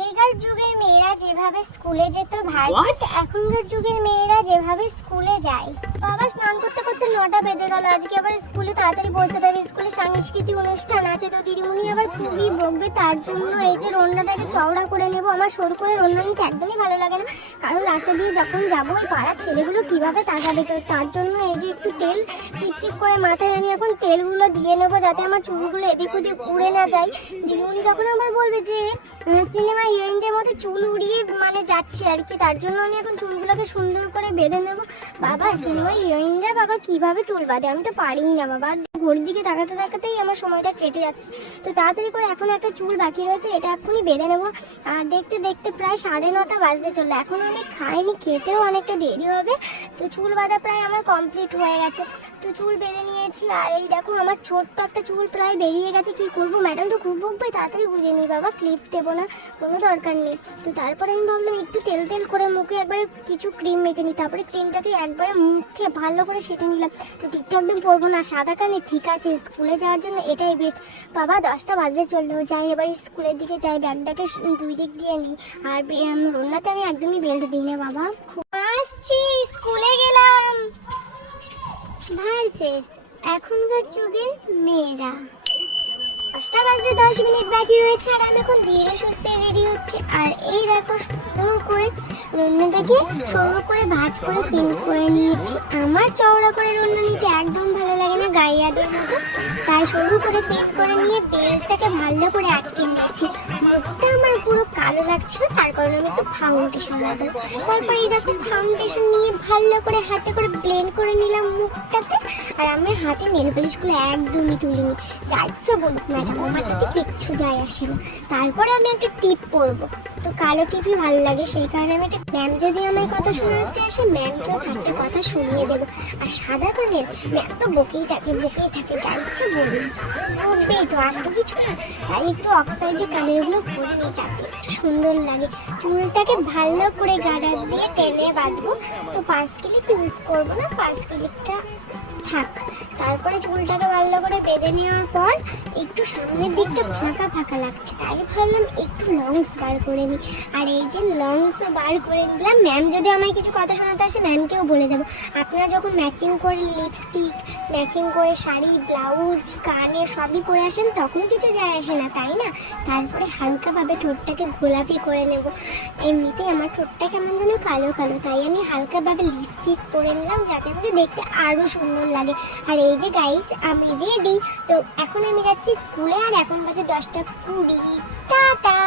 আগেকার যুগের মেয়েরা যেভাবে স্কুলে যেত ভার্সিটি, এখনকার যুগের মেয়েরা যেভাবে স্কুলে যায়। বাবা স্নান করতে করতে 9টা বেজে গেল। আজকে আবার স্কুলে তাড়াতাড়ি পৌঁছাতে হবে। স্কুলে সাংস্কৃতিক অনুষ্ঠান আছে, তো দিদিমণি আবার খুবই বকবে। তার জন্য এই যে রন্নাটাকে চওড়া করে নেব। আমার সরু করে রন্না নিতে একদমই ভালো লাগে না, কারণ রাস্তা দিয়ে যখন যাবো ওই পাড়ার ছেলেগুলো কিভাবে তাকাবে। তো তার জন্য এই যে একটু তেল চিপচিপ করে মাথায় আমি এখন তেলগুলো দিয়ে নেবো, যাতে আমার চুলগুলো এদিক ওদিক উড়ে না যায়। দিদিমণি তখন আমার বলবে যে সিনেমা হিরোইনদের মতো চুল উড়িয়ে মানে যাচ্ছে আর কি। তার জন্য আমি এখন চুলগুলোকে সুন্দর করে বেঁধে নেবো। বাবা সিনেমা হিরোইনরা বাবা কিভাবে চুল বাঁধে, আমি তো পারিই না বাবা। ঘড়ির দিকে তাকাতে তাকাতেই আমার সময়টা কেটে যাচ্ছে। তো তাড়াতাড়ি করে এখন একটা চুল বাকি রয়েছে, এটা এখনই বেঁধে নেবো। আর দেখতে দেখতে প্রায় 9:30 বাজতে চললো। এখন আমি খাইনি, খেতেও অনেকটা দেরি হবে। তো চুল বাঁধা প্রায় আমার কমপ্লিট হয়ে গেছে। তো চুল বেঁধে নিয়েছি। আর এই দেখো আমার ছোট্ট একটা চুল প্রায় বেরিয়ে গেছে। কি করবো, ম্যাডাম তো খুব বকবে। তাড়াতাড়ি বুঝে নিই বাবা, ক্লিপ দেবো না, কোনো দরকার নেই। তো তারপরে আমি ভাবলাম একটু তেল তেল করে মুখে একবারে কিছু ক্রিম মেখে নিই। তারপরে ক্রিমটাকে একবারে মুখে ভালো করে সেঁটে নিলাম। তো টিকটক একদম পরবো না, সাদা কানে ঠিক আছে, স্কুলে যাওয়ার জন্য এটাই বেস্ট। বাবা 10টা বাজতে চললো, যাই এবার স্কুলের দিকে যাই, ব্যাগটাকে দুই দিক দিয়ে নিই। আর রন্নাতে আমি একদমই বেল্ট দিই না বাবা। আসছি, স্কুলে গেলাম। ভার্সেস এখনকার যুগের মেয়েরা। 10টা বাজতে 10 মিনিট বাকি রয়েছে, আর আমি এখন ধীরে সুস্থে রেডি হচ্ছি। আর এই দেখো সুন্দর করে রন্নাটাকে সরু করে ভাঁজ করে পিন করে নিয়েছি। আমার চওড়া করে রন্না নিতে একদম ভালো লাগে না, গাইয়াদের মতো। তাই সরু করে পিন করে নিয়ে বেলটাকে ভালো করে আটকে নিয়েছি। মুখটা আমার পুরো কালো লাগছিল, তার কারণে আমি একটু ফাউন্ডেশন লাগাবো। তারপরে এই দেখো ফাউন্ডেশন নিয়ে ভালো করে হাতে করে ব্লেন্ড করে নিলাম মুখটাতে। আর আমার হাতে নেল পালিশগুলো একদমই তুলিনি, যা ইচ্ছা বলুক ম্যাডাম, আমার তাতে কিচ্ছু যায় আসে না। তারপরে আমি একটা টিপ পরবো, তো কালো টিপই ভালো লাগে, সেই কারণে আমি একটা ম্যাম যদি আমার কথা শোনাতে আসে, ম্যামকেও 4টা কথা শুনিয়ে দেবো। আর সাদা কানের ম্যাম তো বকেই থাকে, যা ইচ্ছে বলুন, বলবেই তো, আর তো কিছু না। তাই একটু অক্সাইডে কানেরগুলো পরে নিয়ে যাতে একটু সুন্দর লাগে। চুলটাকে ভালো করে গার্ডার দিয়ে টেনে বাঁধবো। তো পার্স ক্লিপ ইউজ করবো না, পার্স ক্লিপটা থাক। তারপরে চুলটাকে ভালো করে বেঁধে নেওয়ার পর একটু সামনের দিকটা ফাঁকা ফাঁকা লাগছে, তাই ভাবলাম একটু লংস বার করে নিই। আর এই যে লংসও বার করে নিলাম। ম্যাম যদি আমায় কিছু কথা শোনাতে আসে, ম্যামকেও বলে দেবো। আপনারা যখন ম্যাচিং করে লিপস্টিক, ম্যাচিং করে শাড়ি, ব্লাউজ, কানে সবই পরে আসেন, তখন কিছু যায় আসে না, তাই না? তারপরে হালকাভাবে ঠোঁটটাকে গোলাপি করে নেব। এমনিতেই আমার ঠোঁটটা কেমন যেন কালো কালো, তাই আমি হালকাভাবে লিপস্টিক পরে নিলাম, যাতে আমাকে দেখতে আরও সুন্দর লাগে। আর এই যে গাইস, আমি রেডি। তো এখন আমি যাচ্ছি স্কুলে, আর এখন বাজে 10টা 20। টাটা।